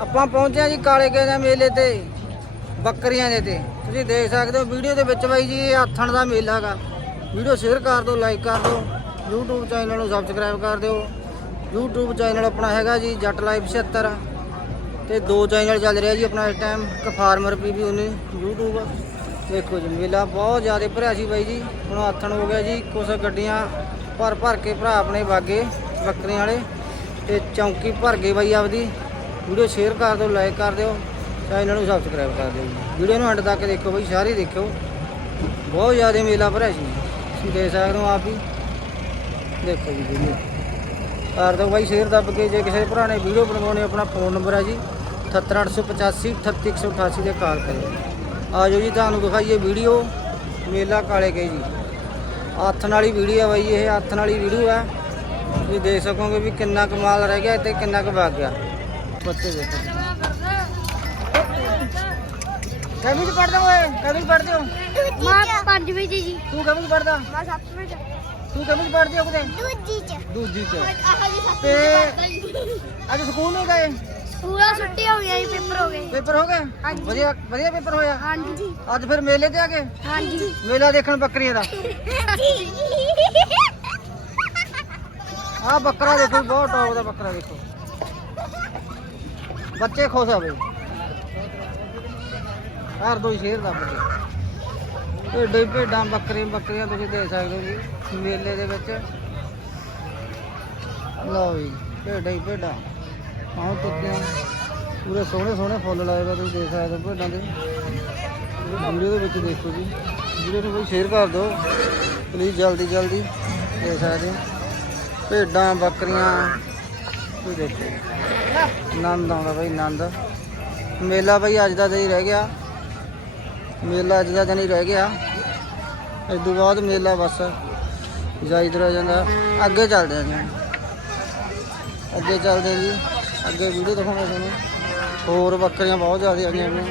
ਆਪਾਂ ਪਹੁੰਚੇ ਹਾਂ ਜੀ ਕਾਲੇ ਕੇ ਦੇ ਮੇਲੇ ਤੇ, ਬੱਕਰੀਆਂ ਦੇ ਤੇ। ਤੁਸੀਂ ਦੇਖ ਸਕਦੇ ਹੋ ਵੀਡੀਓ ਦੇ ਵਿੱਚ ਬਾਈ ਜੀ, ਇਹ ਆਥਣ ਦਾ ਮੇਲਾ ਹੈਗਾ। ਵੀਡੀਓ ਸ਼ੇਅਰ ਕਰ ਦਿਓ ਲਾਈਕ ਕਰ ਦਿਓ। YouTube ਚੈਨਲ ਨੂੰ ਸਬਸਕ੍ਰਾਈਬ ਕਰ ਦਿਓ। YouTube ਚੈਨਲ ਆਪਣਾ ਹੈਗਾ ਜੀ, ਜੱਟ ਲਾਈਵ 76 ਤੇ ਦੋ ਚੈਨਲ ਚੱਲ ਰਿਹਾ ਜੀ ਆਪਣਾ ਇਸ ਟਾਈਮ ਇੱਕ ਫਾਰਮਰ ਪੀਵੀ ਉਹਨੇ YouTube ਦੇਖੋ ਜੀ, ਮੇਲਾ ਬਹੁਤ ਜ਼ਿਆਦਾ ਭਰਿਆ ਸੀ ਬਾਈ ਜੀ। ਹੁਣ ਆਥਣ ਹੋ ਗਿਆ ਜੀ, ਕੁਛ ਗੱਡੀਆਂ ਭਰ ਭਰ ਕੇ ਭਰਾ ਆਪਣੇ ਬਾਗੇ, ਬੱਕਰੀਆਂ ਵਾਲੇ। ਤੇ ਚੌਂਕੀ ਭਰ ਗਏ ਬਾਈ ਆਪਦੀ। ਵੀਡੀਓ ਸ਼ੇਅਰ ਕਰ ਦਿਓ ਲਾਈਕ ਕਰ ਦਿਓ ਚੈਨਲ ਨੂੰ ਸਬਸਕ੍ਰਾਈਬ ਕਰ ਦਿਓ ਜੀ। ਵੀਡੀਓ ਨੂੰ ਐਂਡ ਤੱਕ ਦੇਖੋ ਬਾਈ, ਸਾਰੇ ਦੇਖਿਓ। ਬਹੁਤ ਜ਼ਿਆਦਾ ਮੇਲਾ ਭਰਿਆ ਸੀ। ਤੁਸੀਂ ਦੇਖ ਸਕਦੇ ਹੋ ਆਪ ਹੀ। ਦੇਖੋ ਜੀ ਵੀਡੀਓ। ਕਰ ਦਿਓ ਬਾਈ, ਸ਼ੇਅਰ ਦੱਬ ਕੇ। ਜੇ ਕਿਸੇ ਭਰਾ ਨੇ ਵੀਡੀਓ ਬਣਵਾਉਣੀ, ਆਪਣਾ ਫੋਨ ਨੰਬਰ ਹੈ ਜੀ। 78885 38188 ਤੇ ਕਾਲ ਕਰਿਓ। ਆਜੋ ਜੀ, ਤੁਹਾਨੂੰ ਦਿਖਾਈਏ ਵੀਡੀਓ। ਮੇਲਾ ਕਾਲੇ ਕੇ ਜੀ। ਆਥਣ ਵਾਲੀ ਵੀਡੀਓ ਹੈ ਬਾਈ, ਇਹ ਆਥਣ ਵਾਲੀ ਵੀਡੀਓ ਹੈ। ਤੁਸੀਂ ਦੇਖ ਸਕੋਗੇ ਵੀ ਕਿੰਨਾ ਕਮਾਲ ਰਹਿ ਗਿਆ ਤੇ ਕਿੰਨਾ ਕੁ ਵਗ ਗਿਆ। ਬੱਚੇ ਦੇਖੋ ਕਵੀ ਚ ਪੜਦੇ ਓਏ ਕਵੀ ਪੜਦੇ ਹੋ ਮੈਂ ਪੰਜ ਵਜੇ ਜੀ। ਤੂੰ ਕਵੀ ਪੜਦਾ ਮੈਂ 7 ਵਜੇ। ਤੂੰ ਕਵੀ ਚ ਪੜਦੇ ਹੋ ਕਿਤੇ। ਦੂਜੀ ਚ। ਦੂਜੀ ਚ। ਆਹ ਜੀ 7 ਤੇ ਅੱਜ ਸਕੂਲ ਨਹੀਂ ਗਏ? ਪੂਰਾ ਛੁੱਟੀ ਹੋ ਗਿਆ ਜੀ ਪੇਪਰ ਹੋ ਗਏ। ਪੇਪਰ ਹੋ ਗਏ? ਹਾਂਜੀ। ਵਧੀਆ ਵਧੀਆ ਪੇਪਰ ਹੋਇਆ? ਹਾਂਜੀ ਜੀ। ਅੱਜ ਫਿਰ ਮੇਲੇ ਤੇ ਆ ਗਏ? ਹਾਂਜੀ ਮੇਲਾ ਦੇਖਣ ਬੱਕਰੀਆਂ ਦਾ। ਆਹ ਬੱਕਰਾ ਦੇਖੋ ਬਹੁਤ ਟੌਪ ਦਾ ਬੱਕਰਾ ਦੇਖੋ। ਬੱਚੇ ਖੁਸ਼ ਆ ਬਈ। ਹਰ ਦੋ ਸ਼ੇਰ ਦਾ ਬੱਚੇ। ਏਡੇ ਭੇਡਾਂ ਬੱਕਰੇ ਬੱਕਰੀਆਂ ਤੁਸੀਂ ਦੇਖ ਸਕਦੇ ਹੋ ਜੀ, ਮੇਲੇ ਦੇ ਵਿੱਚ। ਲਓ ਜੀ, ਭੇਡਾਂ ਹੀ ਭੇਡਾਂ। ਆਹ ਟੁੱਟੀਆਂ। ਪੂਰੇ ਸੋਹਣੇ ਸੋਹਣੇ ਫੁੱਲ ਲਾਏ ਵਾ ਤੁਸੀਂ ਦੇਖ ਸਕਦੇ ਹੋ ਭੇਡਾਂ ਦੇ। ਵੀਡੀਓ ਦੇ ਵਿੱਚ ਦੇਖੋ ਜੀ। ਵੀਡੀਓ ਨੂੰ ਕੋਈ ਸ਼ੇਅਰ ਕਰ ਦਿਓ। ਪਲੀਜ਼ ਜਲਦੀ ਜਲਦੀ ਦੇਖ ਸਕਦੇ ਹੋ। ਭੇਡਾਂ, ਬੱਕਰੀਆਂ ਤੁਸੀਂ ਦੇਖੋ। ਜੀ। ਆਨੰਦ ਆਉਂਦਾ ਬਈ, ਨੰਦ। ਮੇਲਾ ਬਈ ਅੱਜ ਦਾ ਦਿਨ ਹੀ ਰਹਿ ਗਿਆ। ਮੇਲਾ ਅੱਜ ਦਾ ਦਿਨ ਹੀ ਰਹਿ ਗਿਆ। ਇਸ ਤੋਂ ਬਾਅਦ ਮੇਲਾ ਬਸ ਜਾਈਦ ਰਹਿ ਜਾਂਦਾ। ਅੱਗੇ ਚੱਲਦੇ ਆ ਜੀ। ਅੱਗੇ ਚੱਲਦੇ ਜੀ। ਅੱਗੇ ਵੀਡੀਓ ਦਿਖਾਉਂਦਾ ਤੁਹਾਨੂੰ। ਹੋਰ ਬੱਕਰੀਆਂ ਬਹੁਤ ਜ਼ਿਆਦਾ ਆਈਆਂ ਗਈਆਂ ਨੇ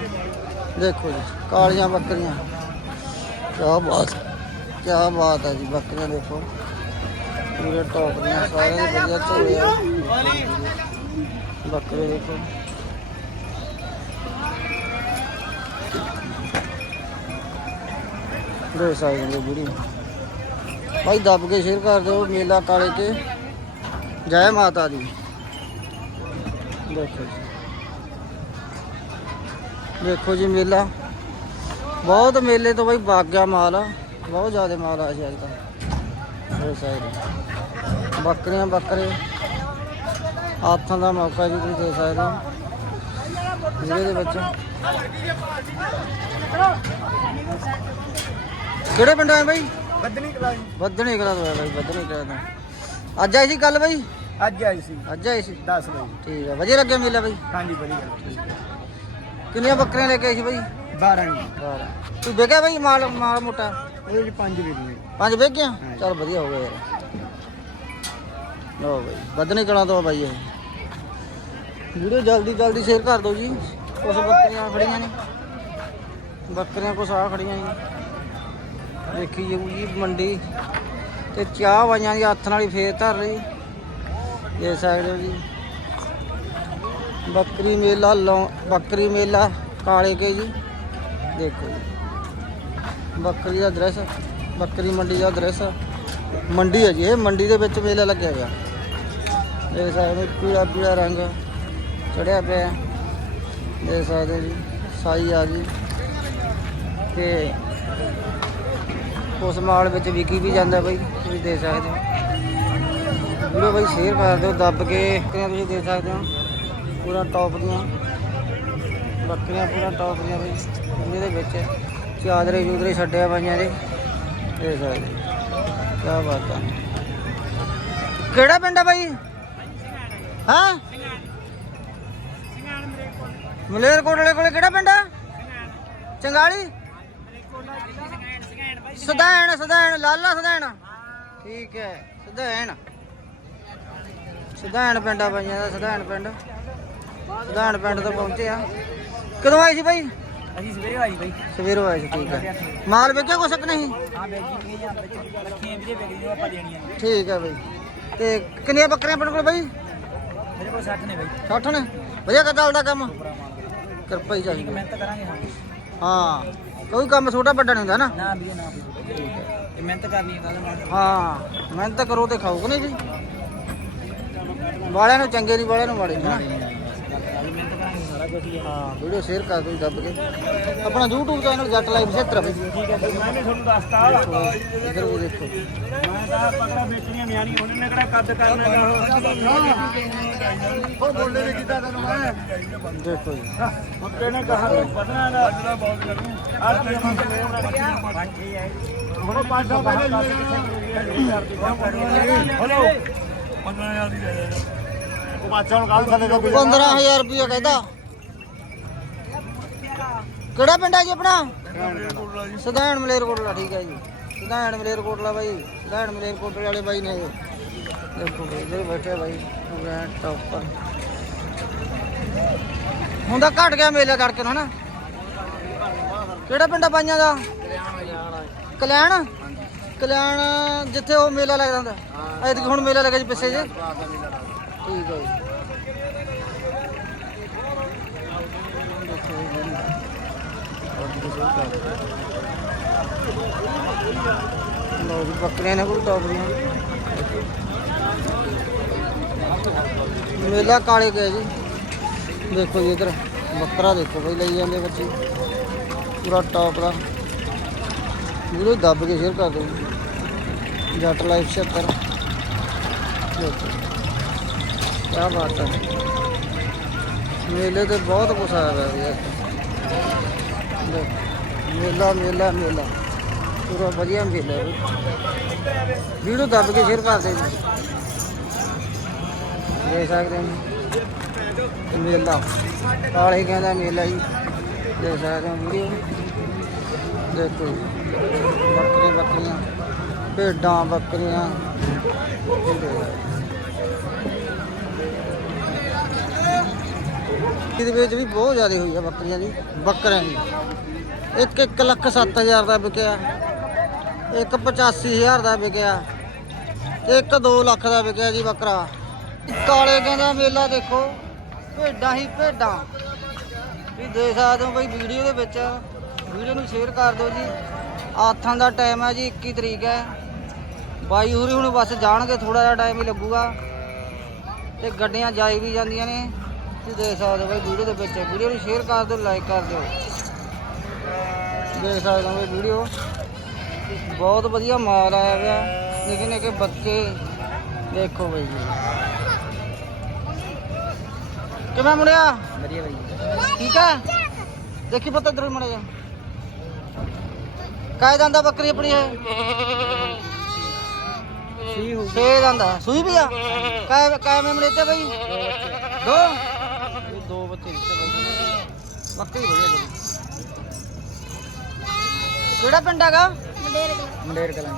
ਦੇਖੋ ਜੀ, ਕਾਲੀਆਂ ਬੱਕਰੀਆਂ। ਕੀ ਬਾਤ ਕੀ ਬਾਤ ਹੈ ਜੀ, ਬੱਕਰੀਆਂ ਦੇਖੋ। ਪੂਰੇ ਟੌਪ ਦੀਆਂ, ਸਾਰਿਆਂ ਦੇ ਵਧੀਆ ਝੋਲੇ ਆ। ਬੱਕਰੇ ਦੇਖੋ। ਦੇ ਸਾਈਜ਼ ਦੇ ਵੀਡੀਓ। ਭਾਈ ਦੱਬ ਕੇ ਸ਼ੇਅਰ ਕਰ ਦਿਓ ਮੇਲਾ ਕਾਲੇ ਕੇ ਜੈ ਮਾਤਾ ਦੀ। ਦੇਖੋ ਜੀ। ਦੇਖੋ ਜੀ ਮੇਲਾ। ਬਹੁਤ ਮੇਲੇ ਤੋਂ ਬਾਈ ਵਗ ਗਿਆ ਮਾਲ। ਬਹੁਤ ਜ਼ਿਆਦਾ ਮਾਲ ਆ ਜੀ ਅੱਜ ਤਾਂ। ਇਹ ਸਾਈਡ ਬੱਕਰੀਆਂ ਬੱਕਰੇ। ਹੱਥਾਂ ਦਾ ਮੌਕਾ ਜੀ ਤੁਸੀਂ ਦੇ ਸਕਦੇ ਹੋ। ਵੀਡੀਓ ਦੇ ਵਿੱਚ ਕਿਹੜੇ ਪਿੰਡੋਂ ਆਏ ਬਾਈ? ਬੱਦਨੀ ਕਲਾ ਬੱਦਣੀ ਕਰਾ ਦੋ ਬਾਈ ਬੱਦਣੀ ਕਰਾ ਦੋ ਅੱਜ ਆਈ ਸੀ ਕੱਲ ਬਾਈ? ਅੱਜ ਆਈ ਸੀ। ਅੱਜ ਆਈ ਸੀ? 10 ਵਜੇ। ਠੀਕ ਆ ਵਧੀਆ ਲੱਗਿਆ ਮੇਲਾ ਬਾਈ? ਹਾਂਜੀ ਵਧੀਆ। ਕਿੰਨੀਆਂ ਬੱਕਰੀਆਂ ਲੈ ਕੇ ਆਈ ਸੀ ਬਾਈ? 12 ਜੀ। ਬਾਰਾਂ। ਤੂੰ ਵੇਖਿਆ ਬਾਈ ਮਾਲ ਮਾਲ ਮੋਟਾ? ਉਹਦੇ ਚ 5 ਵਜੇ ਪੰਜ ਵੇਖ ਗਿਆ? ਹਾਂ। ਚਲ ਵਧੀਆ ਹੋ ਗਿਆ ਯਾਰ। ਲਓ ਬਾਈ ਬੱਦਣੀ ਕਲਾ ਤੋਂ ਬਾਈ ਇਹ। ਵੀਡੀਓ ਜਲਦੀ ਜਲਦੀ ਸ਼ੇਅਰ ਕਰ ਦਿਓ ਜੀ। ਕੁਛ ਬੱਕਰੀਆਂ ਖੜੀਆਂ ਨੇ। ਬੱਕਰੀਆਂ ਕੁਛ ਆ ਖੜੀਆਂ ਨੇ। ਦੇਖੀ ਜਾਊ ਜੀ ਮੰਡੀ। ਤੇ ਚਾਹ ਵਾਈਆਂ ਦੀ ਹੱਥ ਨਾਲ ਹੀ ਫੇਰ ਧਰ ਰਹੀ। ਦੇ ਸਕਦੇ ਹੋ ਜੀ। ਬੱਕਰੀ ਮੇਲਾ ਲੌ, ਬੱਕਰੀ ਮੇਲਾ ਕਾਲੇ ਕੇ ਜੀ। ਦੇਖੋ ਜੀ। ਬੱਕਰੀ ਦਾ ਦ੍ਰਿਸ਼, ਬੱਕਰੀ ਮੰਡੀ ਦਾ ਦ੍ਰਿਸ਼। ਮੰਡੀ ਹੈ ਜੀ, ਇਹ ਮੰਡੀ ਦੇ ਵਿੱਚ ਮੇਲਾ ਲੱਗਿਆ ਹੋਇਆ। ਦੇਖ ਸਕਦੇ ਹੋ ਪੀਲਾ ਪੀਲਾ ਰੰਗ। ਚੜਿਆ ਪਿਆ ਹੈ। ਦੇਖ ਸਕਦੇ ਹੋ ਜੀ, ਸਾਈ ਆ ਗਈ। ਤੇ ਉਸ ਮਾਲ ਵਿੱਚ ਵਿਕੀ ਵੀ ਜਾਂਦਾ ਬਈ, ਤੁਸੀਂ ਦੇਖ ਸਕਦੇ ਹੋ। ਵੀਡੀਓ ਬਈ ਸ਼ੇਅਰ ਕਰ ਦਿਓ, ਦੱਬ ਕੇ ਤੁਸੀਂ ਦੇਖ ਸਕਦੇ ਹੋ। ਪੂਰਾ ਟੌਪ ਦੀਆਂ। ਬੱਕਰੀਆਂ ਪੂਰਾ ਟੌਪ ਦੀਆਂ ਬਈ। ਇਹਦੇ ਵਿੱਚ ਚਾਦਰੇ ਚੂਦਰੇ ਛੱਡਿਆ ਪਾਈਆਂ ਦੇ ਦੇਖ ਸਕਦੇ ਕੀ ਬਾਤ ਆ। ਕਿਹੜਾ ਪਿੰਡ ਆ ਬਾਈ? ਹਾਂ? ਮਲੇਰਕੋਟਲੇ ਕੋਲੇ ਕਿਹੜਾ ਪਿੰਡ ਆ? ਚੰਗਾਲੀ? ਸਦੈਣ ਸਦੈਣ ਲਾਲਾ ਸਦੈਣ ਠੀਕ ਹੈ ਸਦੈਣ ਸਦੈਣ ਪਿੰਡ ਆ ਬਾਈਆਂ ਦਾ ਸਦੈਣ ਪਿੰਡ। ਸਦੈਣ ਪਿੰਡ ਤੋਂ ਪਹੁੰਚੇ ਆ। ਕਦੋਂ ਆਏ ਸੀ ਬਾਈ? ਅਸੀਂ ਸਵੇਰੇ ਆਈ ਬਈ। ਸਵੇਰੋਂ ਆਏ ਸੀ ਠੀਕ ਹੈ। ਮਾਲ ਵੇਚਿਆ ਕੁਛ ਕਿ ਨਹੀਂ? ਹਾਂ ਬੈਗੀ ਗਈ ਆ ਰੱਖੀਆਂ ਵੀਰੇ ਵੇਚ ਦਿਓ ਆਪਾਂ ਦੇਣੀਆਂ ਠੀਕ ਹੈ ਬਾਈ। ਤੇ ਕਿੰਨੀਆਂ ਬੱਕਰੀਆਂ ਆਪਣੇ ਕੋਲ ਬਾਈ? ਮੇਰੇ ਕੋਲ 60 ਨੇ ਬਈ। 60 ਨੇ। ਵਧੀਆ ਕਿ ਚੱਲਦਾ ਕੰਮ? ਕਿਰਪਾ ਹੀ ਚਾਹੀਦੀ ਮਿਹਨਤ ਕਰਾਂਗੇ ਹਾਂ। ਹਾਂ ਕੋਈ ਕੰਮ ਛੋਟਾ ਵੱਡਾ ਨਹੀਂ ਹੁੰਦਾ ਨਾ। ਨਾ ਵੀਰੇ ਨਾ ਵੀਰੇ। ਇਹ ਮਿਹਨਤ ਕਰਨੀ ਹੈ ਕੱਲ ਨਾਲ ਹਾਂ ਮਿਹਨਤ ਕਰੋ ਤੇ ਖਾਓ ਕਿ ਨਹੀਂ ਜੀ? ਵਾਲਿਆਂ ਨੂੰ ਚੰਗੇ ਨਹੀਂ ਵਾਲਿਆਂ ਨੂੰ ਮਾੜੇ ਨਹੀਂ। ਨਾ ਹੀ। ਵੀਡੀਓ ਸ਼ੇਅਰ ਕਰ ਦਿਓ ਦੱਬ ਕੇ। ਆਪਣਾ YouTube ਚੈਨਲ ਜੱਟ ਲਾਈਵ 76 ਬਈ। ਠੀਕ ਹੈ ਮੈਂ ਵੀ ਤੁਹਾਨੂੰ ਦੱਸਤਾ ਇੱਧਰ ਵੀ ਦੇਖੋ। ਮੈਂ ਤਾਂ ਪਕੜਾ ਵੇਚਣੀਆਂ ਉਹਨਾਂ ਨੇ ਕਿਹੜਾ ਕੱਦ ਕਰਨਾ ਉਹ ਬੋਲਦੇ ਨੇ ਕੀਤਾ ਤੈਨੂੰ ਮੈਂ? ਦੇਖੋ ਜੀ। ਮੁੱਕੇ ਨੇ ਕਹਾ ਪਤਨਾ ਦਾ ਅਜਰਾ ਬਹੁਤ ਕਰੂ ਅੱਜ ਤੇ ਮੈਂ ਉਹਨਾਂ ਬਾਕੀ ਹੈ ਹੁਣ ਪੰਜ ਸਾਲ ਪਹਿਲੇ ਹਲੋ 15000 ਦੀ ਦੇ ਉਹ ਬਾਚਾ ਨੂੰ ਕੱਲ ਥੱਲੇ ਦਾ 15000 ਰੁਪਏ ਕਹਿੰਦਾ। ਕਿਹੜਾ ਪਿੰਡ ਹੈ ਜੀ ਆਪਣਾ? ਸਦਾਨ ਮਲੇਰਕੋਟਲਾ, ਠੀਕ ਹੈ ਜੀ। ਸਦਾਨ ਮਲੇਰਕੋਟਲਾ ਬਾਈ। ਸਦਾਨ ਮਲੇਰਕੋਟਲੇ ਵਾਲੇ ਬਾਈ ਨੇ ਦੇਖੋ ਇੱਧਰ ਬੈਠੇ ਬਾਈ। ਗ੍ਰੈਂਡ ਟੌਪਰ ਹੁੰਦਾ ਘਟ ਗਿਆ ਮੇਲਾ ਕਰਕੇ ਹਨਾ? ਕਿਹੜਾ ਪਿੰਡ ਆ ਬਾਈਆਂ ਦਾ? ਕਲਿਆਣ। ਕਲਿਆਣ ਜਿੱਥੇ ਉਹ ਮੇਲਾ ਲੱਗਦਾ ਹੁੰਦਾ। ਐਤਕੀ ਹੁਣ ਮੇਲਾ ਲੱਗਾ ਜੀ ਪਿੱਛੇ ਜੇ। ਠੀਕ ਹੈ ਜੀ। ਲੋ ਜੀ ਬੱਕਰੀਆਂ ਨੇ ਕੋਈ ਟੌਪ ਦੀਆਂ ਮੇਲਾ ਕਾਲੇ ਗਏ ਜੀ ਦੇਖੋ ਜੀ ਇਧਰ ਬੱਕਰਾ ਦੇਖੋ ਬਈ ਲਈ ਜਾਂਦੇ ਬੱਚੇ ਪੂਰਾ ਟੌਪ ਦਾ ਵੀਡੀਓ ਦੱਬ ਕੇ ਸ਼ੇਅਰ ਕਰ ਦਿਓ ਜੀ। ਜੱਟ ਲਾਈਫ 76 ਦੇਖੋ ਕੀ ਬਾਤ ਹੈ ਮੇਲੇ ਤੇ ਬਹੁਤ ਕੁਛ ਆਇਆ ਹੋਇਆ ਜੀ ਇੱਥੇ। ਮੇਲਾ ਮੇਲਾ ਮੇਲਾ ਪੂਰਾ ਵਧੀਆ ਮੇਲਾ ਹੈ ਵੀਡੀਓ ਦੱਬ ਕੇ ਸ਼ੇਅਰ ਕਰ ਦਿਓ ਜੀ ਦੇਖ ਸਕਦੇ ਹੋ ਜੀ। ਇਹ ਮੇਲਾ, ਕਾਲੇ ਕਹਿੰਦਾ ਮੇਲਾ ਜੀ ਦੇਖ ਸਕਦੇ ਹੋ ਵੀਡੀਓ ਦੇਖੋ ਜੀ। ਬੱਕਰੇ ਬੱਕਰੀਆਂ, ਭੇਡਾਂ, ਬੱਕਰੀਆਂ ਇਹਦੇ ਵਿੱਚ ਵੀ ਬਹੁਤ ਜ਼ਿਆਦਾ ਹੋਈ ਆ ਬੱਕਰੀਆਂ ਦੀ, ਬੱਕਰਿਆਂ ਦੀ। ਇੱਕ 1 ਲੱਖ 7000 ਦਾ ਵਿਕਿਆ, ਇੱਕ 85000 ਦਾ ਵਿਕਿਆ, ਇੱਕ 2 ਲੱਖ ਦਾ ਵਿਕਿਆ ਜੀ ਬੱਕਰਾ। ਕਾਲੇ ਕਹਿੰਦਾ ਮੇਲਾ ਦੇਖੋ, ਭੇਡਾਂ ਹੀ ਭੇਡਾਂ। ਵੀ ਦੇਖ ਸਕਦੇ ਹੋ ਬਈ ਵੀਡੀਓ ਦੇ ਵਿੱਚ, ਵੀਡੀਓ ਨੂੰ ਸ਼ੇਅਰ ਕਰ ਦਿਓ ਜੀ। ਆਥਾਂ ਦਾ ਟਾਈਮ ਹੈ ਜੀ 21 ਤਰੀਕ ਹੈ। ਬਾਈ ਹੁਰੀ ਹੁਣ ਬਸ ਜਾਣਗੇ ਥੋੜਾ ਜਿਹਾ ਟਾਈਮ ਹੀ ਲੱਗੂਗਾ। ਤੇ ਗੱਡੀਆਂ ਜਾਈ ਵੀ ਜਾਂਦੀਆਂ ਨੇ। ਤੁਸੀਂ ਦੇਖ ਸਕਦੇ ਹੋ ਬਈ ਵੀਡੀਓ ਦੇ ਵਿੱਚ। ਵੀਡੀਓ ਨੂੰ ਸ਼ੇਅਰ ਕਰ ਦਿਓ ਲਾਈਕ ਕਰ ਦਿਓ। ਦੇਖ ਸਕਦੇ ਹੋ ਬਈ ਵੀਡੀਓ। ਬਹੁਤ ਵਧੀਆ ਮਾਲ ਆਇਆ ਹੋਇਆ। ਨਿੱਕੇ ਨਿੱਕੇ ਬੱਚੇ। ਦੇਖੋ ਬਈ ਜੀ। ਕਿਵੇਂ ਮੁੜਿਆ ਵਧੀਆ ਬਾਈ ਠੀਕ ਆ? ਦੇਖੀ ਪੁੱਤ ਮੜੇ ਜਾ ਕਾਇ ਦੰਦਾ ਬੱਕਰੀ ਆਪਣੀ ਹੈ ਸਹੀ ਹੋ ਛੇ ਦੰਦਾ ਸੂਈ ਵੀ ਆ? ਕਾਇ ਕਾਇ ਮੈਂ ਮੜੇ ਤੇ ਬਈ? ਦੋ? ਦੋ ਬੱਚੇ ਬਈ ਬੱਕਰੀ ਵਧੀਆ ਜੀ। ਕਿਹੜਾ ਪਿੰਡ ਹੈਗਾ? ਮੰਡੇਰ ਕਲਾ। ਮੰਡੇਰ ਕਲਾਂ।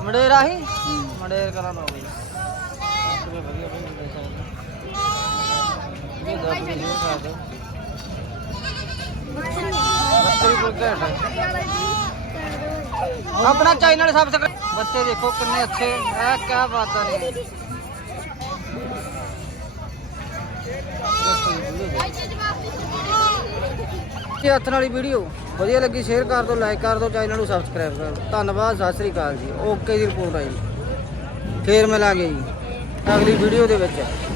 ਕਰਾਂ ਦਾ ਬਈ ਬੱਕਰੀ ਵਧੀਆ ਬਈ ਦੇਖ ਸਕਦੇ ਇਹ ਦੋ ਬੱਕਰੀ ਹੋ। ਸਕਦੇ ਬੱਕਰੀ ਕੋਈ ਘੈਂਟ ਹੈ ਆਪਣਾ ਚੈਨਲ ਸਬਸਕ੍ਰਾਈਬ ਬੱਚੇ ਦੇਖੋ ਕਿੰਨੇ ਅੱਛੇ ਇਹ ਹੱਥ ਵਾਲੀ ਵੀਡੀਓ ਵਧੀਆ ਲੱਗੀ ਸ਼ੇਅਰ ਕਰ ਦਿਓ ਲਾਈਕ ਕਰ ਦਿਓ ਚੈਨਲ ਨੂੰ ਸਬਸਕ੍ਰਾਈਬ ਕਰ ਦਿਓ। ਧੰਨਵਾਦ, ਸਤਿ ਸ੍ਰੀ ਅਕਾਲ ਜੀ। ਓਕੇ ਦੀ ਰਿਪੋਰਟ ਆਈ। ਫੇਰ ਮਿਲਾਂਗੇ ਜੀ। ਅਗਲੀ ਵੀਡੀਓ ਦੇ ਵਿੱਚ।